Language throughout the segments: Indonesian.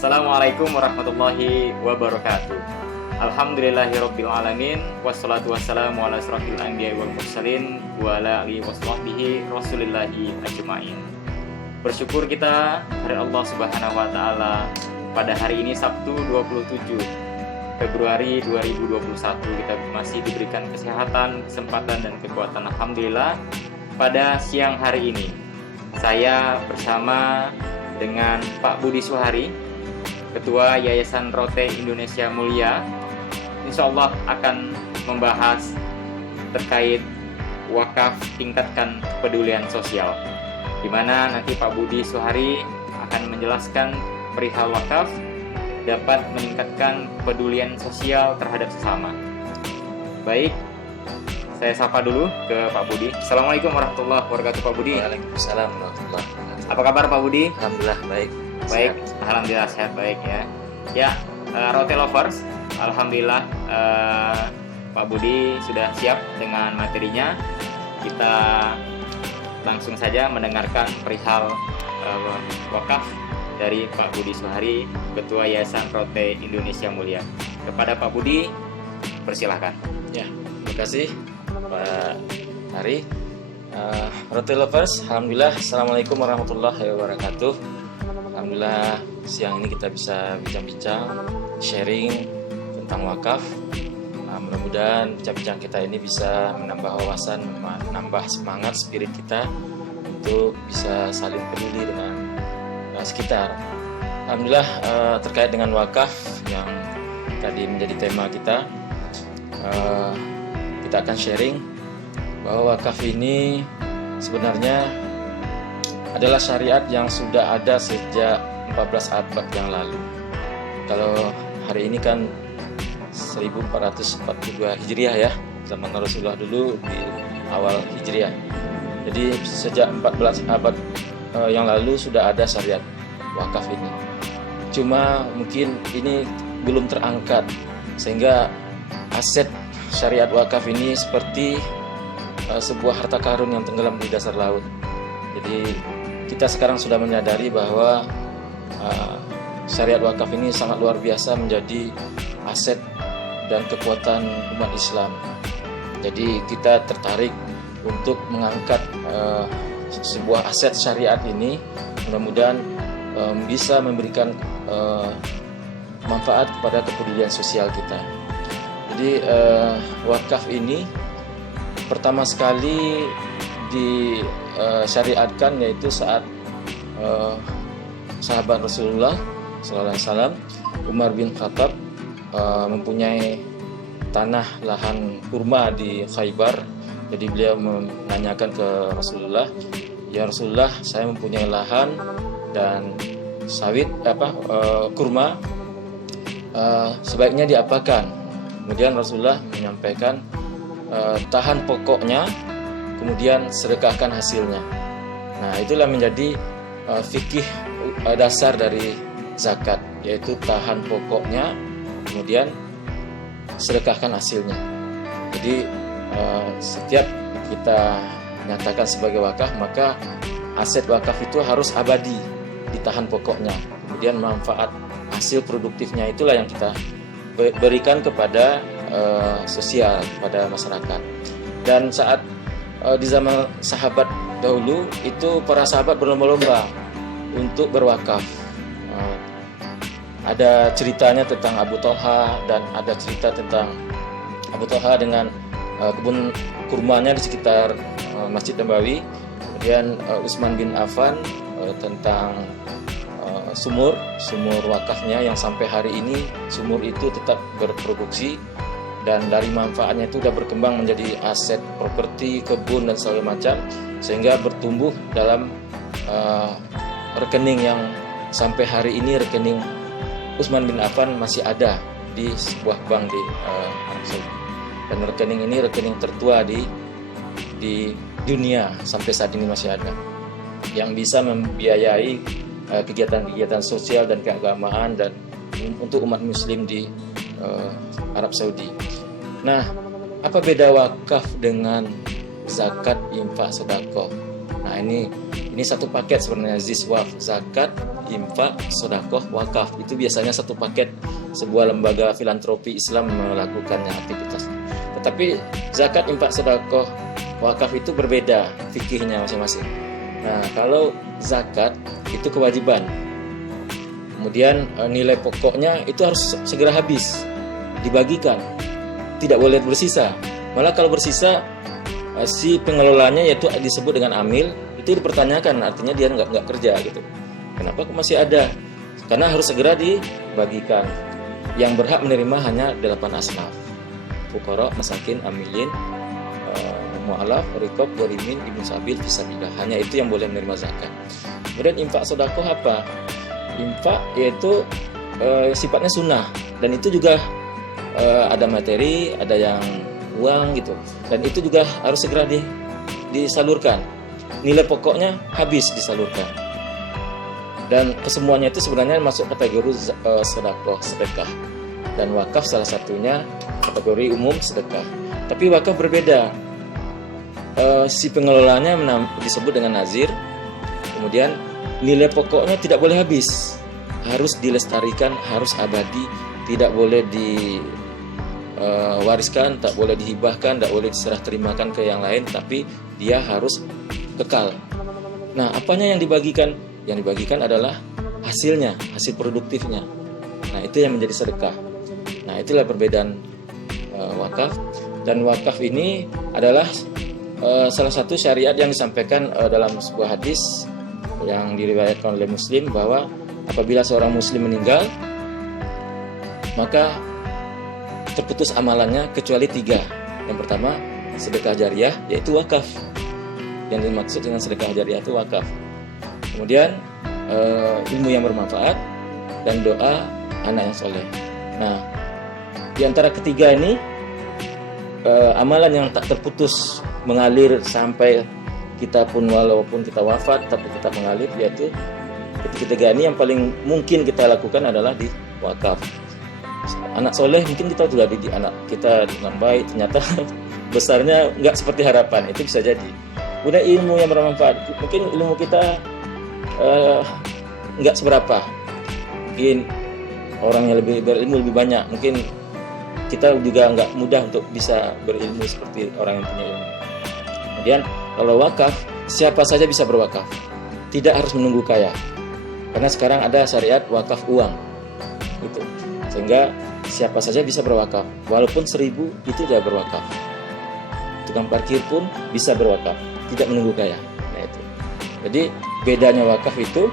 Assalamualaikum warahmatullahi wabarakatuh. Alhamdulillahirabbil alamin wassalatu wassalamu ala asrofil anbiya'i wal mursalin wa ala alihi washabbihi rasulillahi ajmain. Bersyukur kita hari Allah Subhanahu wa taala pada hari ini Sabtu 27 Februari 2021 kita masih diberikan kesehatan, kesempatan dan kekuatan, alhamdulillah. Pada siang hari ini saya bersama dengan Pak Budi Suhari, Ketua Yayasan Rote Indonesia Mulia, insya Allah akan membahas terkait wakaf tingkatkan kepedulian sosial, di mana nanti Pak Budi Suhari akan menjelaskan perihal wakaf dapat meningkatkan kepedulian sosial terhadap sesama. Baik, saya sapa dulu ke Pak Budi. Assalamualaikum warahmatullahi wabarakatuh, Pak Budi. Waalaikumsalam warahmatullahi wabarakatuh. Apa kabar Pak Budi? Alhamdulillah baik. Baik, Sehat. alhamdulillah sehat, baik ya. Ya, Rote Lovers, alhamdulillah Pak Budi sudah siap dengan materinya. Kita langsung saja mendengarkan perihal wakaf dari Pak Budi Suhari, Ketua Yayasan Rote Indonesia Mulia. Kepada Pak Budi, persilahkan. Ya, terima kasih Pak Hari. Rote Lovers, alhamdulillah. Assalamualaikum warahmatullahi wabarakatuh. Alhamdulillah siang ini kita bisa bincang-bincang, sharing tentang wakaf. Mudah-mudahan bincang-bincang kita ini bisa menambah wawasan, menambah semangat spirit kita untuk bisa saling peduli dengan sekitar. Alhamdulillah terkait dengan wakaf yang tadi menjadi tema kita, kita akan sharing bahwa wakaf ini sebenarnya adalah syariat yang sudah ada sejak 14 abad yang lalu. Kalau hari ini kan 1442 Hijriah ya, zaman Rasulullah dulu di awal Hijriah. Jadi sejak 14 abad yang lalu sudah ada syariat wakaf ini. Cuma mungkin ini belum terangkat, sehingga aset syariat wakaf ini seperti sebuah harta karun yang tenggelam di dasar laut. Jadi kita sekarang sudah menyadari bahwa syariat wakaf ini sangat luar biasa menjadi aset dan kekuatan umat Islam. Jadi kita tertarik untuk mengangkat sebuah aset syariat ini, mudah-mudahan bisa memberikan manfaat kepada kepedulian sosial kita. Jadi wakaf ini pertama sekali disyariatkan yaitu saat sahabat Rasulullah SAW, Umar bin Khattab, mempunyai tanah lahan kurma di Khaybar. Jadi beliau menanyakan ke Rasulullah, ya Rasulullah, saya mempunyai lahan dan sawit kurma, sebaiknya diapakan? Kemudian Rasulullah menyampaikan, tahan pokoknya, kemudian sedekahkan hasilnya. Nah, itulah menjadi fikih dasar dari zakat, yaitu tahan pokoknya, kemudian sedekahkan hasilnya. Jadi setiap kita nyatakan sebagai wakaf, maka aset wakaf itu harus abadi, ditahan pokoknya, kemudian manfaat hasil produktifnya itulah yang kita berikan kepada sosial, pada masyarakat. Dan saat di zaman sahabat dahulu itu para sahabat berlomba-lomba untuk berwakaf. Ada ceritanya tentang Abu Thalha, dan ada cerita tentang Abu Thalha dengan kebun kurmanya di sekitar Masjid Nabawi. Kemudian Utsman bin Affan tentang sumur wakafnya yang sampai hari ini sumur itu tetap berproduksi, dan dari manfaatnya itu sudah berkembang menjadi aset properti, kebun dan segala macam, sehingga bertumbuh dalam rekening yang sampai hari ini rekening Utsman bin Affan masih ada di sebuah bank di Arab Saudi. Dan rekening ini rekening tertua di dunia sampai saat ini masih ada, yang bisa membiayai kegiatan-kegiatan sosial dan keagamaan dan untuk umat muslim di Arab Saudi. Nah, apa beda wakaf dengan zakat, infak, sedekah? Nah, ini Ini satu paket sebenarnya, ziswaf, zakat, infak, sedekah, wakaf. Itu biasanya satu paket sebuah lembaga filantropi Islam melakukannya aktivitasnya. Tetapi zakat, infak, sedekah, wakaf itu berbeda fikihnya masing-masing. Nah, kalau zakat itu kewajiban. Kemudian nilai pokoknya itu harus segera habis, dibagikan, tidak boleh bersisa. Malah kalau bersisa, si pengelolanya yaitu disebut dengan amil, itu dipertanyakan, artinya dia nggak kerja gitu. Kenapa kok masih ada? Karena harus segera dibagikan. Yang berhak menerima hanya 8 asnaf: fuqara, masakin, amilin, mu'alaf, riqab, gharimin, ibnu sabil, fisabilillah. Hanya itu yang boleh menerima zakat. Kemudian infak sedekah apa? Infak yaitu sifatnya sunnah, dan itu juga ada materi, ada yang uang gitu, dan itu juga harus segera disalurkan. Nilai pokoknya habis disalurkan, dan kesemuanya itu sebenarnya masuk kategori sedekah, dan wakaf salah satunya kategori umum sedekah. Tapi wakaf berbeda, si pengelolanya disebut dengan nazir. Kemudian nilai pokoknya tidak boleh habis, harus dilestarikan, harus abadi, tidak boleh diwariskan, tak boleh dihibahkan, tak boleh diserah terimakan ke yang lain, tapi dia harus kekal. Nah, apanya yang dibagikan? Yang dibagikan adalah hasilnya, hasil produktifnya. Nah, itu yang menjadi sedekah. Nah, itulah perbedaan wakaf. Dan wakaf ini adalah salah satu syariat yang disampaikan dalam sebuah hadis yang diriwayatkan oleh Muslim, bahwa apabila seorang Muslim meninggal, maka terputus amalannya kecuali 3. Yang pertama, sedekah jariah, yaitu wakaf. Yang dimaksud dengan sedekah jariah itu wakaf. Kemudian ilmu yang bermanfaat dan doa anak yang soleh. Nah, di antara ketiga ini, amalan yang tak terputus mengalir sampai kita pun walaupun kita wafat tapi tetap mengalir, yaitu ketiga ini yang paling mungkin kita lakukan adalah di wakaf. Anak soleh mungkin kita sudah didik anak kita dengan baik, ternyata besarnya nggak seperti harapan, itu bisa jadi. Udah ilmu yang bermanfaat, mungkin ilmu kita nggak seberapa, mungkin orang yang lebih berilmu lebih banyak, mungkin kita juga nggak mudah untuk bisa berilmu seperti orang yang punya ilmu. Kemudian kalau wakaf, siapa saja bisa berwakaf, tidak harus menunggu kaya, karena sekarang ada syariat wakaf uang gitu. Sehingga siapa saja bisa berwakaf, walaupun 1000 itu dia berwakaf. Tukang parkir pun bisa berwakaf, tidak menunggu kaya. Nah, itu. Jadi bedanya wakaf itu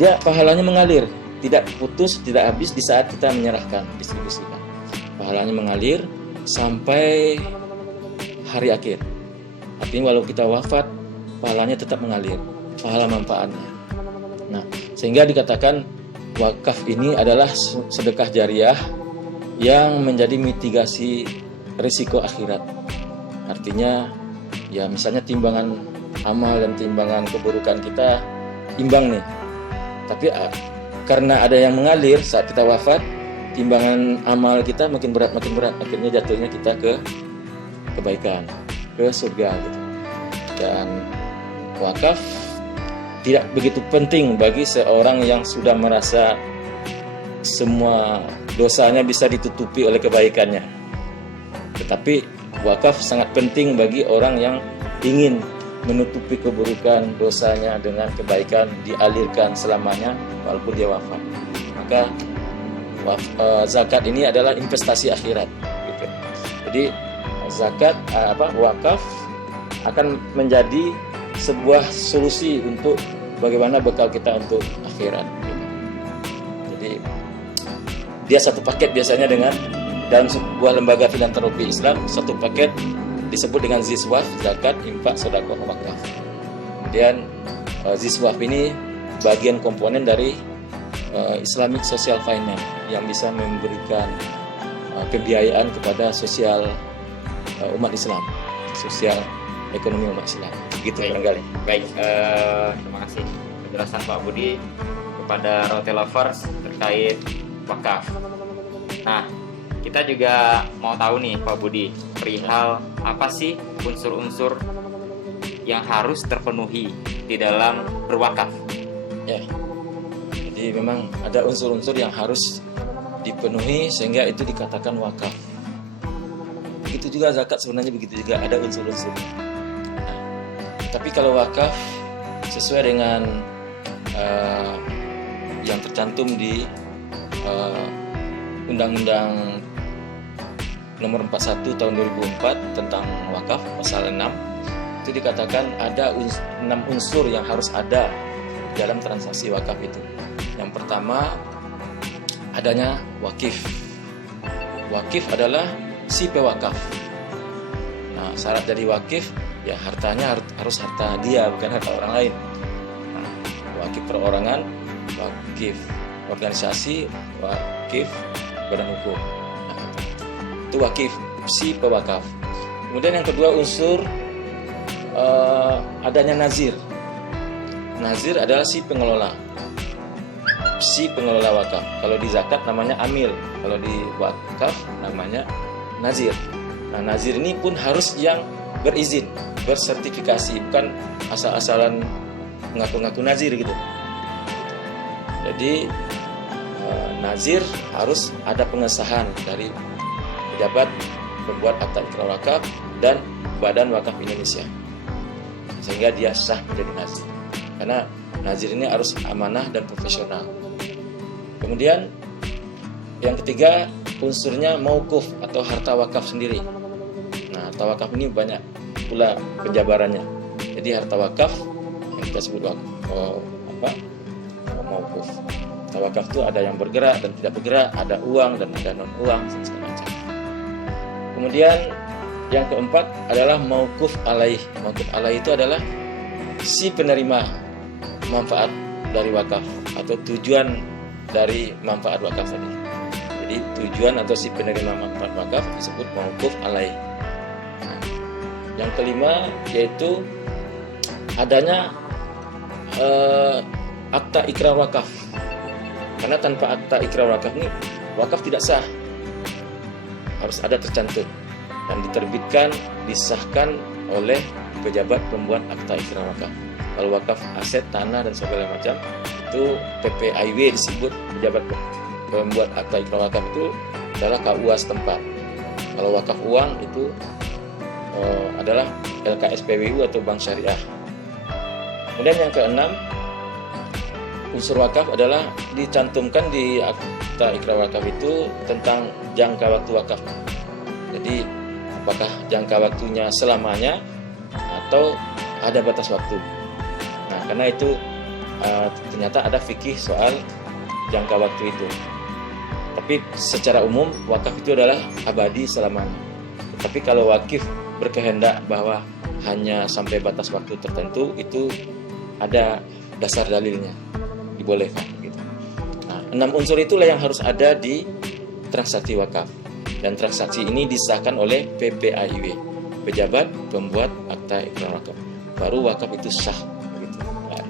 dia pahalanya mengalir, tidak putus, tidak habis di saat kita menyerahkan, distribusikan. Pahalanya mengalir sampai hari akhir. Artinya walau kita wafat, pahalanya tetap mengalir, pahala manfaatnya. Nah, sehingga dikatakan wakaf ini adalah sedekah jariah yang menjadi mitigasi risiko akhirat. Artinya, ya misalnya timbangan amal dan timbangan keburukan kita imbang nih. Tapi karena ada yang mengalir saat kita wafat, timbangan amal kita makin berat, akhirnya jatuhnya kita ke kebaikan, ke surga gitu. Dan wakaf tidak begitu penting bagi seorang yang sudah merasa semua dosanya bisa ditutupi oleh kebaikannya. Tetapi wakaf sangat penting bagi orang yang ingin menutupi keburukan dosanya dengan kebaikan, dialirkan selamanya walaupun dia wafat. Maka zakat ini adalah investasi akhirat gitu. Jadi zakat wakaf akan menjadi sebuah solusi untuk bagaimana bekal kita untuk akhirat. Jadi dia satu paket biasanya dengan dalam sebuah lembaga filantropi Islam, satu paket disebut dengan ziswaf, zakat, infak, sedekah, wakaf. Kemudian ziswaf ini bagian komponen dari Islamic Social Finance yang bisa memberikan pembiayaan kepada sosial umat Islam, sosial ekonomi umat Islam. Gitu barangkali. Baik, terima kasih penjelasan Pak Budi kepada Rote Lovers terkait wakaf. Nah, kita juga mau tahu nih Pak Budi, perihal apa sih unsur-unsur yang harus terpenuhi di dalam berwakaf? Ya, jadi memang ada unsur-unsur yang harus dipenuhi sehingga itu dikatakan wakaf. Begitu juga zakat, sebenarnya begitu juga ada unsur-unsur. Nah, tapi kalau wakaf sesuai dengan yang tercantum di Undang-Undang Nomor 41 Tahun 2004 tentang wakaf pasal 6, itu dikatakan ada 6 unsur yang harus ada dalam transaksi wakaf itu. Yang pertama, adanya wakif. Wakif adalah si pewakaf. Nah, syarat dari wakif ya hartanya harus harta dia, bukan harta orang lain. Nah, wakif perorangan, wakif organisasi, wakif badan hukum. Nah, itu wakif si pewakaf. Kemudian yang kedua unsur adanya nazir. Nazir adalah si pengelola. Si pengelola wakaf. Kalau di zakat namanya amil, kalau di wakaf namanya nazir. Nah, nazir ini pun harus yang berizin, bersertifikasi, bukan asal-asalan ngaku-ngaku nazir gitu. Jadi nazir harus ada pengesahan dari pejabat pembuat akta ikrar wakaf dan Badan Wakaf Indonesia, sehingga dia sah menjadi nazir. Karena nazir ini harus amanah dan profesional. Kemudian yang ketiga unsurnya mauquf atau harta wakaf sendiri. Nah, harta wakaf ini banyak pula penjabarannya. Jadi harta wakaf yang kita sebut mauquf. Harta wakaf itu ada yang bergerak dan tidak bergerak, ada uang dan ada non uang dan segala macam. Kemudian yang keempat adalah mauquf alaih. Mauquf alaih itu adalah si penerima manfaat dari wakaf atau tujuan dari manfaat wakaf tadi. Jadi tujuan atau si penerima manfaat wakaf disebut mauquf alaih. Nah, yang kelima yaitu adanya akta ikrar wakaf. Karena tanpa akta ikrar wakaf ini wakaf tidak sah. Harus ada tercantum dan diterbitkan, disahkan oleh pejabat pembuat akta ikrar wakaf. Kalau wakaf aset, tanah dan segala macam itu PPIW disebut, pejabat pembuat akta ikrar wakaf itu adalah KUA setempat. Kalau wakaf uang itu adalah LKSPWU atau Bank Syariah. Kemudian yang keenam, unsur wakaf adalah dicantumkan di akta ikrar wakaf itu tentang jangka waktu wakaf. Jadi apakah jangka waktunya selamanya atau ada batas waktu. Nah, karena itu ternyata ada fikih soal jangka waktu itu. Tapi secara umum wakaf itu adalah abadi selamanya. Tapi kalau wakif berkehendak bahwa hanya sampai batas waktu tertentu, itu ada dasar dalilnya, dibolehkan gitu. Nah, 6 unsur itulah yang harus ada di transaksi wakaf. Dan transaksi ini disahkan oleh PPIW, pejabat pembuat akta ikrar wakaf. Baru wakaf itu sah gitu. Nah.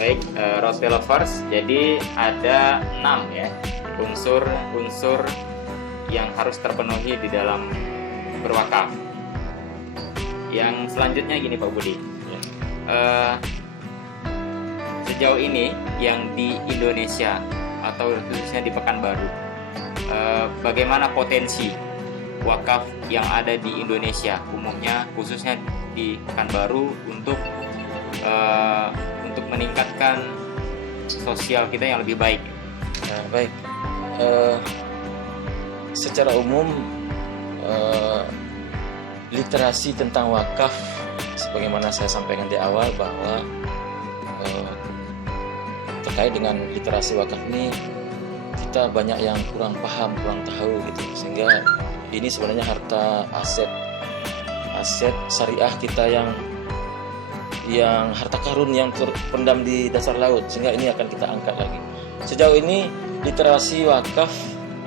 Baik, Roswell Lovers, jadi ada 6 ya unsur-unsur yang harus terpenuhi di dalam berwakaf. Yang selanjutnya gini Pak Budi, sejauh ini yang di Indonesia atau khususnya di Pekanbaru, bagaimana potensi wakaf yang ada di Indonesia umumnya, khususnya di Pekanbaru untuk meningkatkan sosial kita yang lebih baik? Nah, baik. Secara umum literasi tentang wakaf, sebagaimana saya sampaikan di awal bahwa terkait dengan literasi wakaf ini kita banyak yang kurang paham, kurang tahu gitu, sehingga ini sebenarnya harta aset syariah kita yang harta karun yang terpendam di dasar laut, sehingga ini akan kita angkat lagi. Sejauh ini literasi wakaf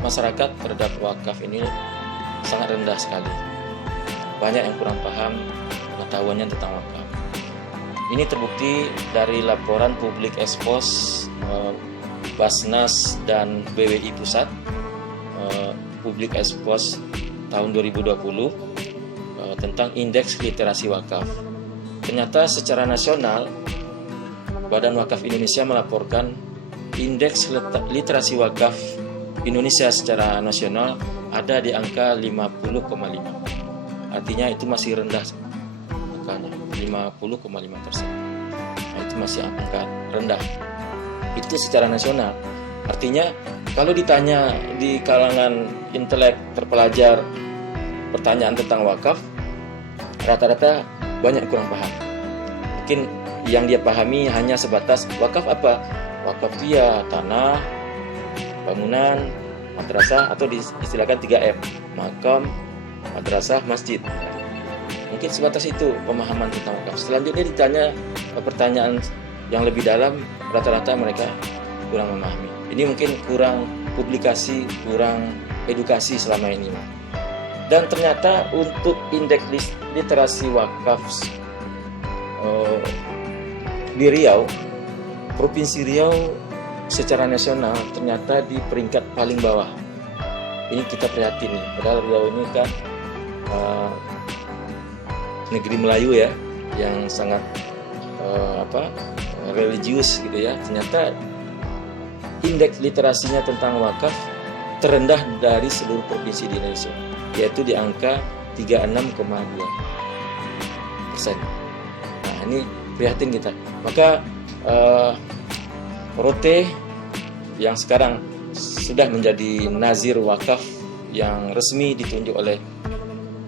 masyarakat terhadap wakaf ini sangat rendah sekali. Banyak yang kurang paham pengetahuannya tentang wakaf. Ini terbukti dari laporan publik expose Basnas dan BWI Pusat, publik expose tahun 2020 tentang indeks literasi wakaf. ternyata secara nasional Badan Wakaf Indonesia melaporkan indeks literasi wakaf Indonesia secara nasional ada di angka 50,5. Artinya itu masih rendah angkanya, 50,5%. Nah, itu masih angka rendah. Itu secara nasional. Artinya kalau ditanya di kalangan intelek terpelajar pertanyaan tentang wakaf, rata-rata banyak kurang paham. Mungkin yang dia pahami hanya sebatas wakaf apa? Wakaf itu ya tanah, bangunan, madrasah, atau diistilahkan 3M, makam, madrasah, masjid. Mungkin sebatas itu pemahaman tentang wakaf. Selanjutnya ditanya pertanyaan yang lebih dalam, rata-rata mereka kurang memahami. Ini mungkin kurang publikasi, kurang edukasi selama ini. Dan ternyata untuk indeks literasi wakaf di Riau, Provinsi Riau secara nasional ternyata di peringkat paling bawah. Ini kita prihatin nih. Padahal Riau ini kan negeri Melayu ya, yang sangat religius gitu ya. Ternyata indeks literasinya tentang wakaf terendah dari seluruh provinsi di Indonesia, yaitu di angka 36,2%. Nah, ini prihatin kita. Maka Rote yang sekarang sudah menjadi nazir wakaf yang resmi ditunjuk oleh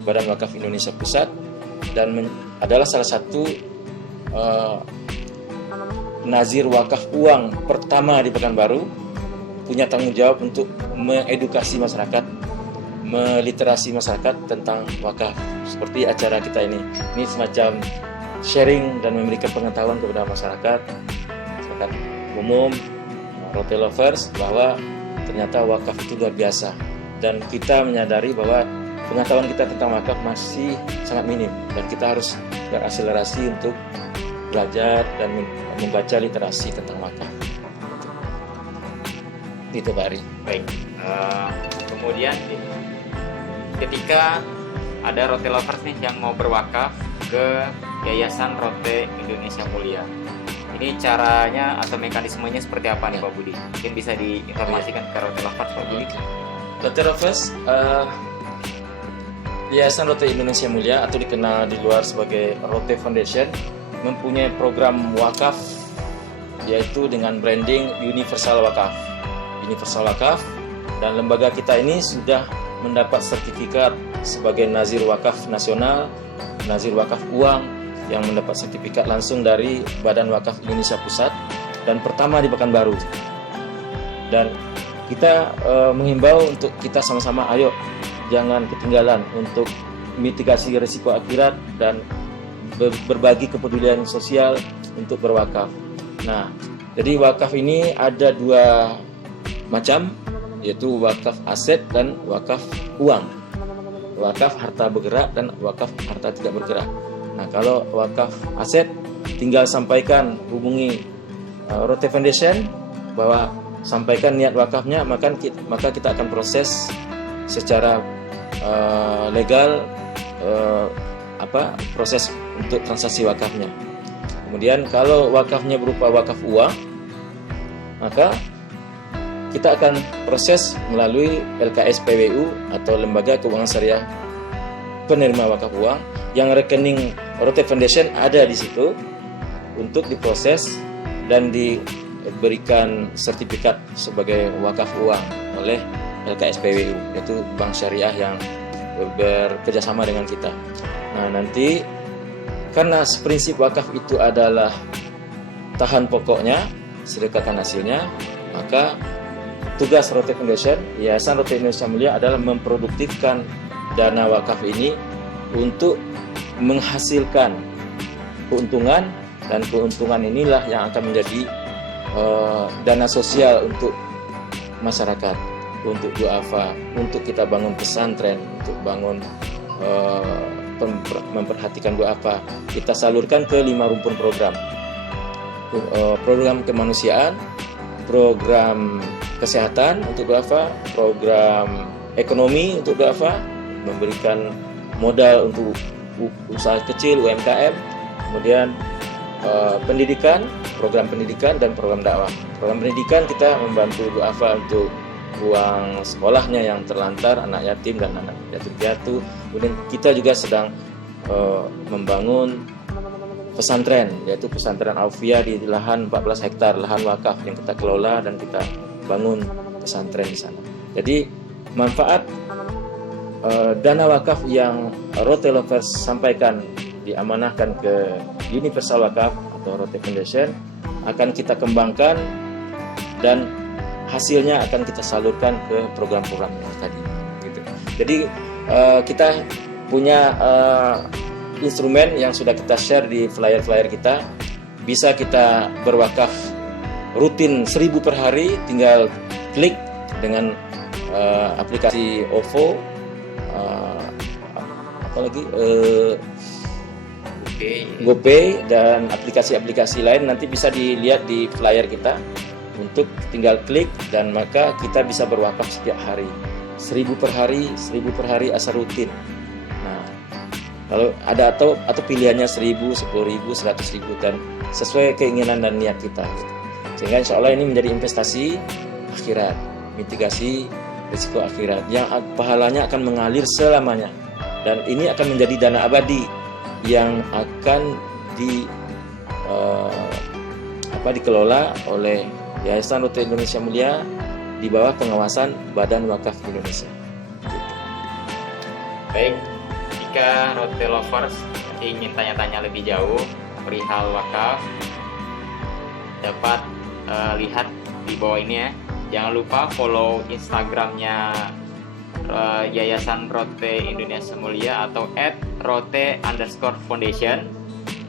Badan Wakaf Indonesia Pusat dan adalah salah satu nazir wakaf uang pertama di Pekanbaru, punya tanggung jawab untuk mengedukasi masyarakat, meliterasi masyarakat tentang wakaf. Seperti acara kita ini semacam sharing dan memberikan pengetahuan kepada masyarakat umum, Rote lovers, bahwa ternyata wakaf itu luar biasa, dan kita menyadari bahwa pengetahuan kita tentang wakaf masih sangat minim, dan kita harus berakselerasi untuk belajar dan membaca literasi tentang wakaf. Itu Pak Ari. Baik. Kemudian ketika ada Rote lovers nih yang mau berwakaf ke Yayasan Rote Indonesia Mulia, ini caranya atau mekanismenya seperti apa nih Pak Budi? Mungkin bisa diinformasikan ke Rote lovers Pak Budi. Rote lovers, Yayasan Rote Indonesia Mulia atau dikenal di luar sebagai Rote Foundation mempunyai program wakaf, yaitu dengan branding Universal Wakaf. Universal Wakaf, dan lembaga kita ini sudah mendapat sertifikat sebagai Nazir Wakaf Nasional, Nazir Wakaf Uang, yang mendapat sertifikat langsung dari Badan Wakaf Indonesia Pusat dan pertama di Pekanbaru. Dan kita menghimbau untuk kita sama-sama, ayo jangan ketinggalan untuk mitigasi risiko akhirat dan berbagi kepedulian sosial untuk berwakaf. Nah, jadi wakaf ini ada dua macam, yaitu wakaf aset dan wakaf uang, wakaf harta bergerak dan wakaf harta tidak bergerak. Nah, kalau wakaf aset, tinggal sampaikan, hubungi Rote Foundation bahwa sampaikan niat wakafnya, maka kita akan proses secara legal proses untuk transaksi wakafnya. Kemudian kalau wakafnya berupa wakaf uang, maka kita akan proses melalui LKS PWU atau Lembaga Keuangan Syariah Penerima Wakaf Uang, yang rekening Rote Foundation ada di situ untuk diproses dan diberikan sertifikat sebagai wakaf uang oleh LKS PWU, yaitu bank syariah yang bekerjasama dengan kita. Nah, nanti karena prinsip wakaf itu adalah tahan pokoknya, sedekahkan hasilnya, maka tugas Rote Foundation, Yayasan Rote Indonesia Mulia, adalah memproduktifkan dana wakaf ini untuk menghasilkan keuntungan, dan keuntungan inilah yang akan menjadi dana sosial untuk masyarakat, untuk duafa, untuk kita bangun pesantren, untuk bangun memperhatikan duafa. Kita salurkan ke 5 rumpun program. Program kemanusiaan, program kesehatan untuk duafa, program ekonomi untuk duafa, memberikan modal untuk usaha kecil, UMKM, kemudian pendidikan, program pendidikan dan program dakwah. Program pendidikan kita membantu du'afa untuk uang sekolahnya yang terlantar, anak yatim dan anak yatim piatu. Kemudian kita juga sedang membangun pesantren, yaitu pesantren Alfiyah di lahan 14 hektar lahan wakaf yang kita kelola dan kita bangun pesantren di sana. Jadi manfaat dana wakaf yang Rote Lovers sampaikan diamanahkan ke Universal Wakaf atau Rote Foundation akan kita kembangkan dan hasilnya akan kita salurkan ke program-program yang tadi. Gitu. Jadi kita punya instrumen yang sudah kita share di flyer-flyer kita. Bisa kita berwakaf rutin 1.000 per hari, tinggal klik dengan aplikasi OVO, apalagi GoPay dan aplikasi-aplikasi lain. Nanti bisa dilihat di flyer kita, untuk tinggal klik dan maka kita bisa berwakaf setiap hari 1.000 per hari, 1.000 per hari asal rutin. Nah, kalau ada atau pilihannya 1.000, 10.000, 100.000 dan sesuai keinginan dan niat kita. Sehingga insya Allah ini menjadi investasi akhirat, mitigasi risiko akhirat yang pahalanya akan mengalir selamanya, dan ini akan menjadi dana abadi yang akan dikelola oleh Yayasan Rote Indonesia Mulia di bawah pengawasan Badan Wakaf Indonesia. Baik, jika Rote Lovers ingin tanya-tanya lebih jauh perihal wakaf, dapat lihat di bawah ini ya. Jangan lupa follow Instagramnya Yayasan Rote Indonesia Mulia atau @rote_foundation,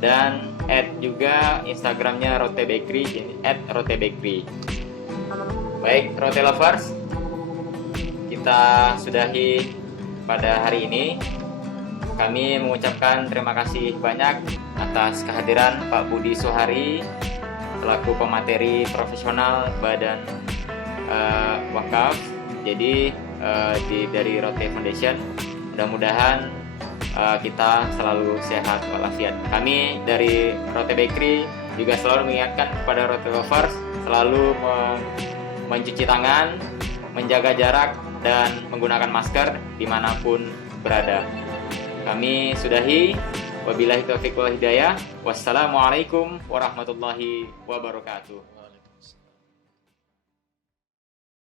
dan juga Instagramnya Rote Bakery, @rotebakery. Baik, Rote Lovers, kita sudahi pada hari ini. Kami mengucapkan terima kasih banyak atas kehadiran Pak Budi Suhari selaku pemateri profesional Badan Wakaf. Jadi dari Rote Foundation, mudah-mudahan kita selalu sehat walafiat. Kami dari Rote Bakery juga selalu mengingatkan kepada Rote Lovers selalu mencuci tangan, menjaga jarak, dan menggunakan masker dimanapun berada. Kami sudahi. Wabillahi taufiq wal hidayah. Wassalamualaikum warahmatullahi wabarakatuh.